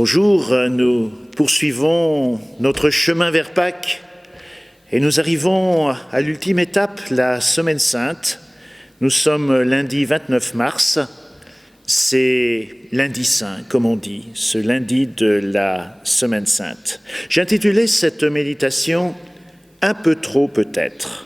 Bonjour, nous poursuivons notre chemin vers Pâques et nous arrivons à l'ultime étape, la Semaine Sainte. Nous sommes lundi 29 mars, c'est lundi saint, comme on dit, ce lundi de la Semaine Sainte. J'ai intitulé cette méditation « Un peu trop peut-être ».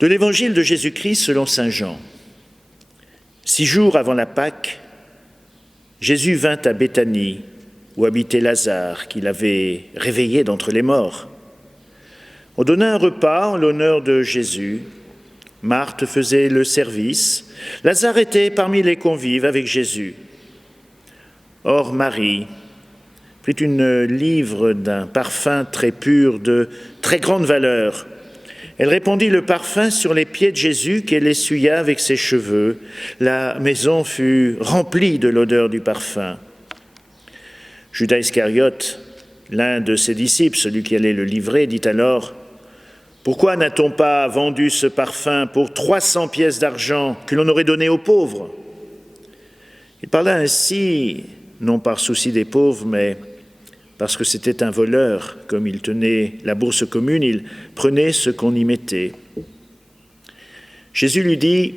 De l'évangile de Jésus-Christ selon saint Jean. 6 jours avant la Pâque, Jésus vint à Béthanie, où habitait Lazare, qu'il avait réveillé d'entre les morts. On donna un repas en l'honneur de Jésus. Marthe faisait le service. Lazare était parmi les convives avec Jésus. Or Marie prit une livre d'un parfum très pur, de très grande valeur. Elle répandit le parfum sur les pieds de Jésus qu'elle essuya avec ses cheveux. La maison fut remplie de l'odeur du parfum. Judas Iscariote, l'un de ses disciples, celui qui allait le livrer, dit alors « Pourquoi n'a-t-on pas vendu ce parfum pour 300 pièces d'argent que l'on aurait donné aux pauvres ?» Il parla ainsi, non par souci des pauvres, mais parce que c'était un voleur, comme il tenait la bourse commune, il prenait ce qu'on y mettait. Jésus lui dit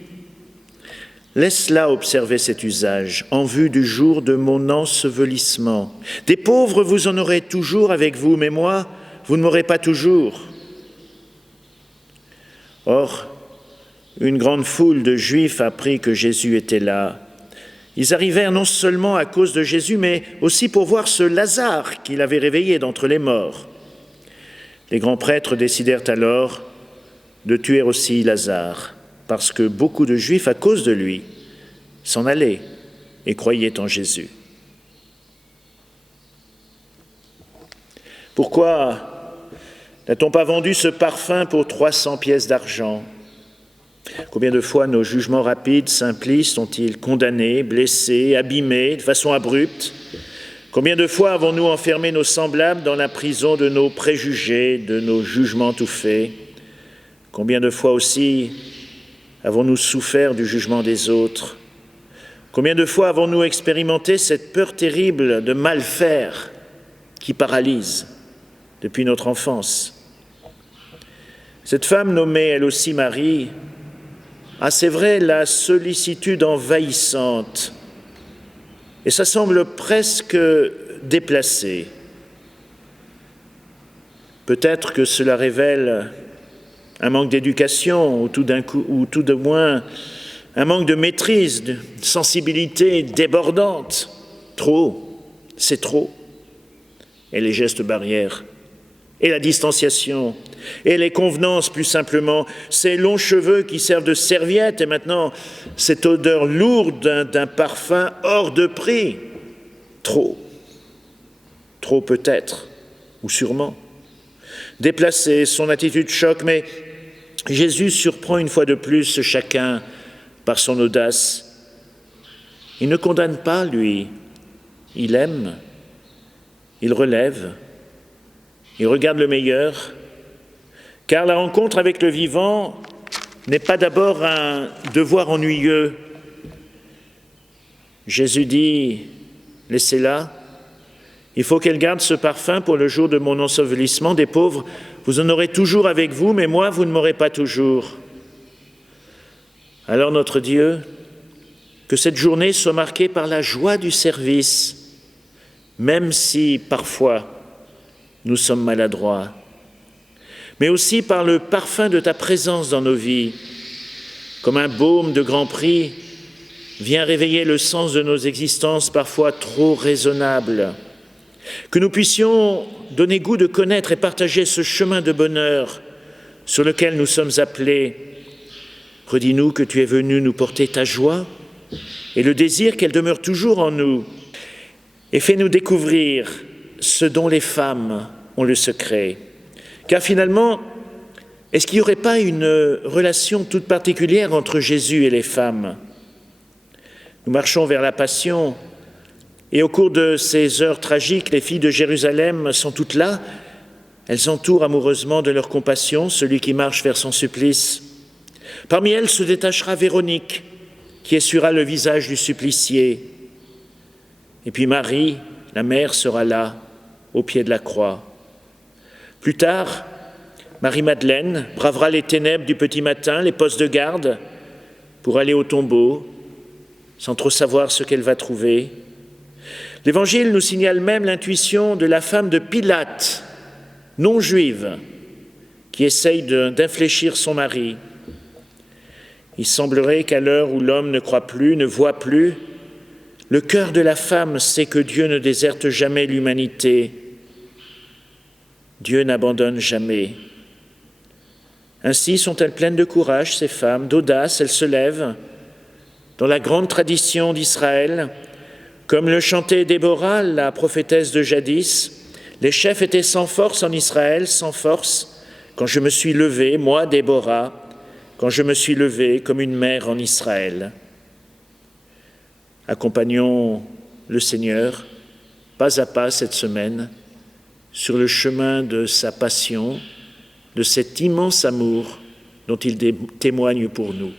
« Laisse-la observer cet usage, en vue du jour de mon ensevelissement. Des pauvres, vous en aurez toujours avec vous, mais moi, vous ne m'aurez pas toujours. » Or, une grande foule de Juifs apprit que Jésus était là. Ils arrivèrent non seulement à cause de Jésus, mais aussi pour voir ce Lazare qu'il avait réveillé d'entre les morts. Les grands prêtres décidèrent alors de tuer aussi Lazare, parce que beaucoup de Juifs, à cause de lui, s'en allaient et croyaient en Jésus. Pourquoi n'a-t-on pas vendu ce parfum pour 300 pièces d'argent ? Combien de fois nos jugements rapides, simplistes, ont-ils condamnés, blessés, abîmés de façon abrupte ? Combien de fois avons-nous enfermé nos semblables dans la prison de nos préjugés, de nos jugements tout faits ? Combien de fois aussi avons-nous souffert du jugement des autres ? Combien de fois avons-nous expérimenté cette peur terrible de mal faire qui paralyse depuis notre enfance ? Cette femme nommée elle aussi Marie, ah, c'est vrai, la sollicitude envahissante. Et ça semble presque déplacé. Peut-être que cela révèle un manque d'éducation, ou tout de moins un manque de maîtrise, de sensibilité débordante. Trop, c'est trop. Et les gestes barrières, et la distanciation, et les convenances plus simplement, ces longs cheveux qui servent de serviette et maintenant cette odeur lourde d'un parfum hors de prix. Trop peut-être, ou sûrement. Déplacé, son attitude choque, mais Jésus surprend une fois de plus chacun par son audace. Il ne condamne pas, lui, il aime, il relève, il regarde le meilleur, car la rencontre avec le vivant n'est pas d'abord un devoir ennuyeux. Jésus dit « Laissez-la, il faut qu'elle garde ce parfum pour le jour de mon ensevelissement. Des pauvres, vous en aurez toujours avec vous, mais moi, vous ne m'aurez pas toujours. » Alors notre Dieu, que cette journée soit marquée par la joie du service, même si parfois nous sommes maladroits, mais aussi par le parfum de ta présence dans nos vies, comme un baume de grand prix, vient réveiller le sens de nos existences parfois trop raisonnables. Que nous puissions donner goût de connaître et partager ce chemin de bonheur sur lequel nous sommes appelés. Redis-nous que tu es venu nous porter ta joie et le désir qu'elle demeure toujours en nous. Et fais-nous découvrir ce dont les femmes ont le secret. Car finalement, est-ce qu'il n'y aurait pas une relation toute particulière entre Jésus et les femmes ? Nous marchons vers la Passion, et au cours de ces heures tragiques, les filles de Jérusalem sont toutes là. Elles entourent amoureusement de leur compassion celui qui marche vers son supplice. Parmi elles se détachera Véronique, qui essuiera le visage du supplicié. Et puis Marie, la mère, sera là, au pied de la croix. Plus tard, Marie-Madeleine bravera les ténèbres du petit matin, les postes de garde, pour aller au tombeau, sans trop savoir ce qu'elle va trouver. L'Évangile nous signale même l'intuition de la femme de Pilate, non juive, qui essaye d'infléchir son mari. Il semblerait qu'à l'heure où l'homme ne croit plus, ne voit plus, le cœur de la femme sait que Dieu ne déserte jamais l'humanité. Dieu n'abandonne jamais. Ainsi sont-elles pleines de courage, ces femmes, d'audace, elles se lèvent. Dans la grande tradition d'Israël, comme le chantait Déborah, la prophétesse de jadis, les chefs étaient sans force en Israël, sans force, quand je me suis levée, moi, Déborah, quand je me suis levée comme une mère en Israël. Accompagnons le Seigneur, pas à pas cette semaine, sur le chemin de sa passion, de cet immense amour dont il témoigne pour nous.